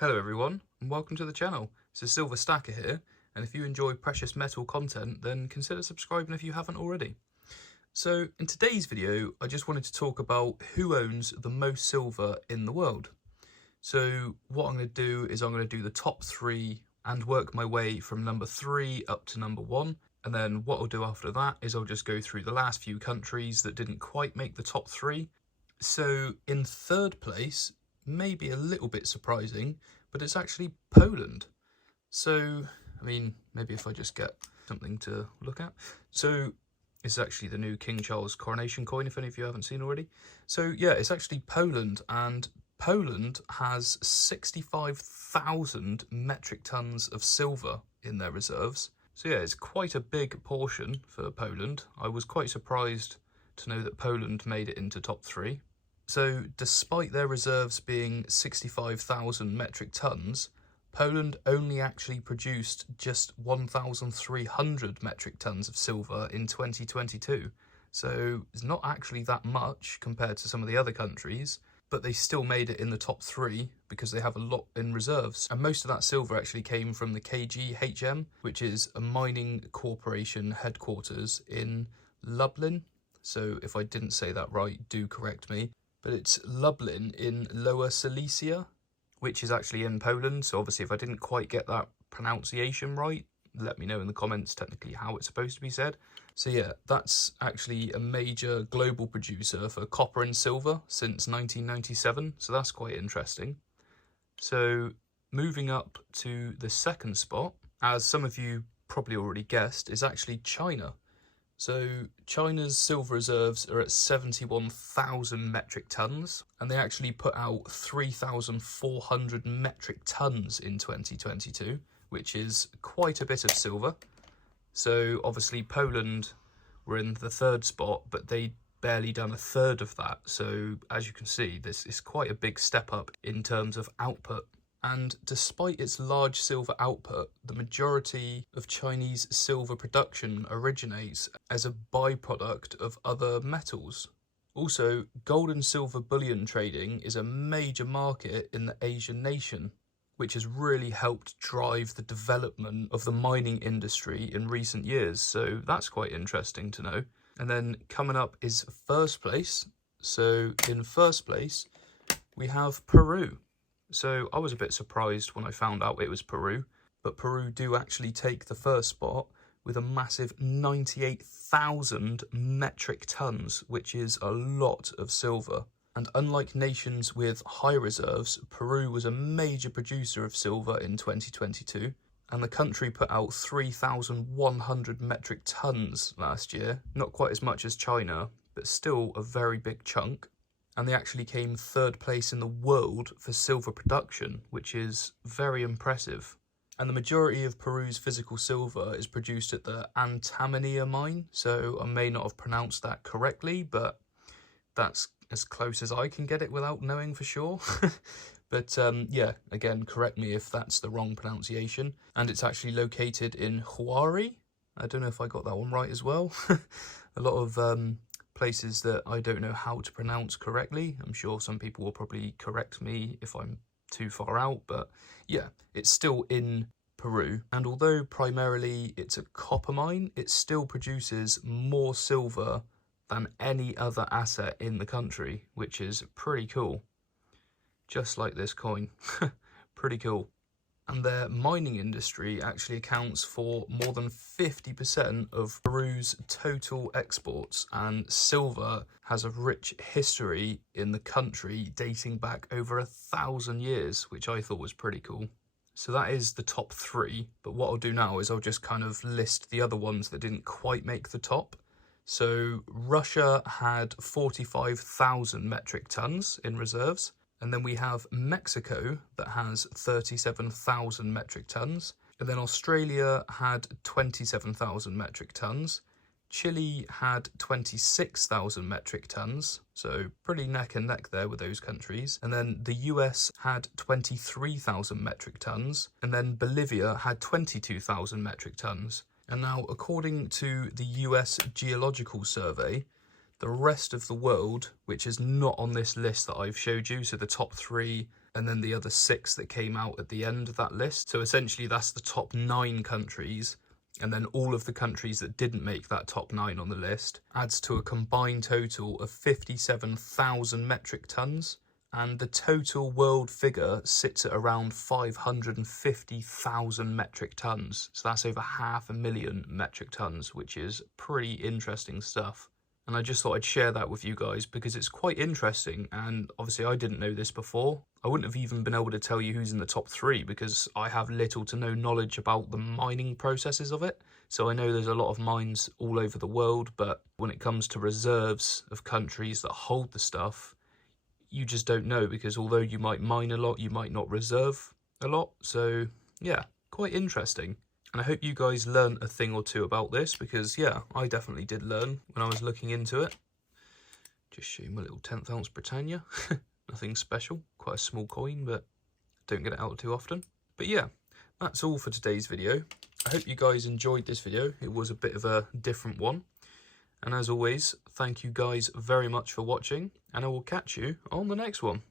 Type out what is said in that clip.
Hello everyone, and welcome to the channel. It's a Silver Stacker here, and if you enjoy precious metal content, then consider subscribing if you haven't already. So in today's video, I just wanted to talk about who owns the most silver in the world. So what I'm going to do is I'm going to do the top 3 and work my way from number 3 up to number 1. And then what I'll do after that is I'll just go through the last few countries that didn't quite make the top 3. So in third place, maybe a little bit surprising, but it's actually Poland. So, I mean, maybe if I just get something to look at. So it's actually the new King Charles coronation coin, if any of you haven't seen already. So yeah, it's actually Poland, and Poland has 65,000 metric tons of silver in their reserves. So yeah, it's quite a big portion for Poland. I was quite surprised to know that Poland made it into top 3. So despite their reserves being 65,000 metric tons, Poland only actually produced just 1,300 metric tons of silver in 2022. So it's not actually that much compared to some of the other countries, but they still made it in the top 3 because they have a lot in reserves. And most of that silver actually came from the KGHM, which is a mining corporation headquarters in Lublin. So if I didn't say that right, do correct me. But it's Lublin in Lower Silesia, which is actually in Poland. So obviously if I didn't quite get that pronunciation right, let me know in the comments technically how it's supposed to be said. So yeah, that's actually a major global producer for copper and silver since 1997. So that's quite interesting. So moving up to the second spot, as some of you probably already guessed, is actually China. So China's silver reserves are at 71,000 metric tons, and they actually put out 3,400 metric tons in 2022, which is quite a bit of silver. So obviously Poland were in the third spot, but they barely done a third of that. So as you can see, this is quite a big step up in terms of output. And despite its large silver output, the majority of Chinese silver production originates as a byproduct of other metals. Also, gold and silver bullion trading is a major market in the Asian nation, which has really helped drive the development of the mining industry in recent years. So that's quite interesting to know. And then coming up is first place. So in first place, we have Peru. So I was a bit surprised when I found out it was Peru, but Peru do actually take the first spot with a massive 98,000 metric tons, which is a lot of silver. And unlike nations with high reserves, Peru was a major producer of silver in 2022, and the country put out 3,100 metric tons last year. Not quite as much as China, but still a very big chunk. And they actually came third place in the world for silver production, which is very impressive. And the majority of Peru's physical silver is produced at the Antamina mine, so I may not have pronounced that correctly, but that's as close as I can get it without knowing for sure. But yeah, again, correct me if that's the wrong pronunciation. And it's actually located in Huari. I don't know if I got that one right as well. A lot of places that I don't know how to pronounce correctly. I'm sure some people will probably correct me if I'm too far out, but yeah, it's still in Peru. And although primarily it's a copper mine, it still produces more silver than any other asset in the country, which is pretty cool. Just like this coin. Pretty cool. And their mining industry actually accounts for more than 50% of Peru's total exports, and silver has a rich history in the country dating back over 1,000 years, which I thought was pretty cool. So that is the top 3, but what I'll do now is I'll just kind of list the other ones that didn't quite make the top. So Russia had 45,000 metric tons in reserves. And then we have Mexico that has 37,000 metric tons. And then Australia had 27,000 metric tons. Chile had 26,000 metric tons. So pretty neck and neck there with those countries. And then the US had 23,000 metric tons. And then Bolivia had 22,000 metric tons. And now, according to the US Geological Survey, the rest of the world, which is not on this list that I've showed you, so the top 3 and then the other 6 that came out at the end of that list. So essentially that's the top 9 countries, and then all of the countries that didn't make that top 9 on the list adds to a combined total of 57,000 metric tons. And the total world figure sits at around 550,000 metric tons. So that's over 500,000 metric tons, which is pretty interesting stuff. And I just thought I'd share that with you guys because it's quite interesting, and obviously I didn't know this before. I wouldn't have even been able to tell you who's in the top 3 because I have little to no knowledge about the mining processes of it. So I know there's a lot of mines all over the world, but when it comes to reserves of countries that hold the stuff, you just don't know, because although you might mine a lot, you might not reserve a lot. So yeah, quite interesting. And I hope you guys learned a thing or two about this, because yeah, I definitely did learn when I was looking into it. Just show you my little 10th ounce Britannia. Nothing special, quite a small coin, but don't get it out too often. But yeah, that's all for today's video. I hope you guys enjoyed this video. It was a bit of a different one. And as always, thank you guys very much for watching, and I will catch you on the next one.